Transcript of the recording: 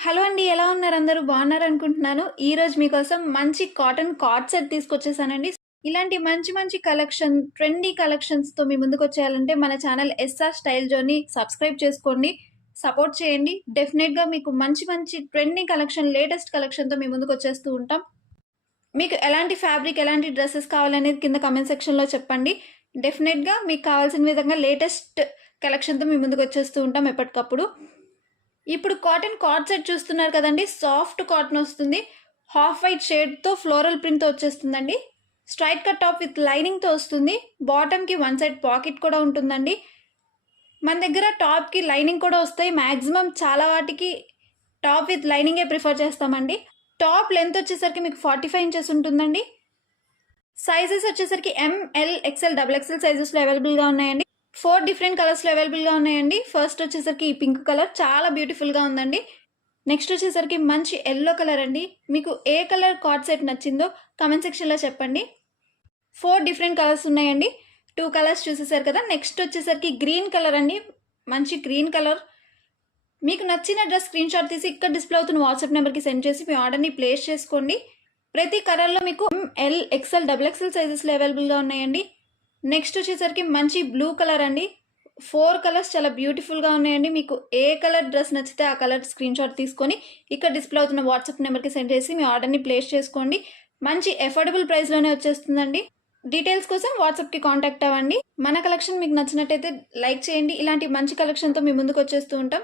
Hello అండి. ఎలా ఉన్నారు అందరూ? బాగున్నారనుకుంటున్నాను. ఈరోజు మీకోసం మంచి కాటన్ కార్డ్ సెట్ తీసుకొచ్చేసానండి. ఇలాంటి మంచి మంచి కలెక్షన్, ట్రెండీ కలెక్షన్స్‌తో మీ ముందుకొచ్చేయాలంటే మన ఛానల్ ఎస్ఆర్ స్టైల్ జోన్‌ని సబ్స్క్రైబ్ చేసుకోండి. సపోర్ట్ చేయండి. డెఫినెట్‌గా మీకు మంచి మంచి ట్రెండింగ్ కలెక్షన్, లేటెస్ట్ కలెక్షన్‌తో మీ ముందుకొచ్చేస్తూ ఉంటాం. మీకు ఎలాంటి ఫ్యాబ్రిక్, ఎలాంటి డ్రెసెస్ కావాలనేది కింద కామెంట్ సెక్షన్‌లో చెప్పండి. డెఫినెట్‌గా మీకు కావాల్సిన విధంగా లేటెస్ట్ కలెక్షన్‌తో మీ ముందుకొచ్చేస్తూ ఉంటాం ఎప్పటికప్పుడు. ఇప్పుడు కాటన్ కార్డ్ సెట్ చూస్తున్నారు కదండీ! సాఫ్ట్ కాటన్ వస్తుంది. హాఫ్ వైట్ షేడ్‌తో ఫ్లోరల్ ప్రింట్‌తో వచ్చేస్తుందండి. స్ట్రైట్ కట్ టాప్ విత్ లైనింగ్‌తో వస్తుంది. బాటమ్‌కి వన్ సైడ్ పాకెట్ కూడా ఉంటుందండి. మన దగ్గర టాప్‌కి లైనింగ్ కూడా వస్తాయి. మాక్సిమం చాలా వాటికి టాప్ విత్ లైనింగే ప్రిఫర్ చేస్తామండి. టాప్ లెంత్ వచ్చేసరికి మీకు 45 ఇంచెస్ ఉంటుందండి. సైజెస్ వచ్చేసరికి ఎం, ఎల్, ఎక్స్ఎల్, డబుల్ ఎక్స్ఎల్ సైజెస్‌లో అవైలబుల్‌గా ఉన్నాయండి. 4 డిఫరెంట్ కలర్స్‌లో అవైలబుల్‌గా ఉన్నాయండి. ఫస్ట్ వచ్చేసరికి ఈ పింక్ కలర్ చాలా బ్యూటిఫుల్‌గా ఉందండి. నెక్స్ట్ వచ్చేసరికి మంచి యెల్లో కలర్ అండి. మీకు ఏ కలర్ కార్డ్ సెట్ నచ్చిందో కామెంట్ సెక్షన్‌లో చెప్పండి. 4 డిఫరెంట్ కలర్స్ ఉన్నాయండి. 2 కలర్స్ చూసేసారు కదా! నెక్స్ట్ వచ్చేసరికి గ్రీన్ కలర్ అండి. మంచి గ్రీన్ కలర్. మీకు నచ్చిన డ్రెస్ స్క్రీన్‌షాట్ తీసి ఇక్కడ డిస్‌ప్లే అవుతున్న వాట్సాప్ నెంబర్‌కి సెండ్ చేసి మీ ఆర్డర్‌ని ప్లేస్ చేసుకోండి. ప్రతి కలర్‌లో మీకు ఎం, ఎల్, ఎక్స్ఎల్, డబుల్ ఎక్స్ఎల్ సైజెస్‌లో అవైలబుల్‌గా ఉన్నాయండి. నెక్స్ట్ వచ్చేసరికి మంచి బ్లూ కలర్ అండి. 4 కలర్స్ చాలా బ్యూటిఫుల్‌గా ఉన్నాయండి. మీకు ఏ కలర్ డ్రెస్ నచ్చితే ఆ కలర్ స్క్రీన్‌షాట్ తీసుకొని ఇక్కడ డిస్‌ప్లే అవుతున్న వాట్సాప్ నెంబర్‌కి సెండ్ చేసి మీ ఆర్డర్‌ని ప్లేస్ చేసుకోండి. మంచి అఫోర్డబుల్ ప్రైస్‌లోనే వచ్చేస్తుందండి. డీటెయిల్స్ కోసం వాట్సాప్‌కి కాంటాక్ట్ అవ్వండి. మన కలెక్షన్ మీకు నచ్చినట్టయితే లైక్ చేయండి. ఇలాంటి మంచి కలెక్షన్‌తో మీ ముందుకు వచ్చేస్తూ ఉంటాం.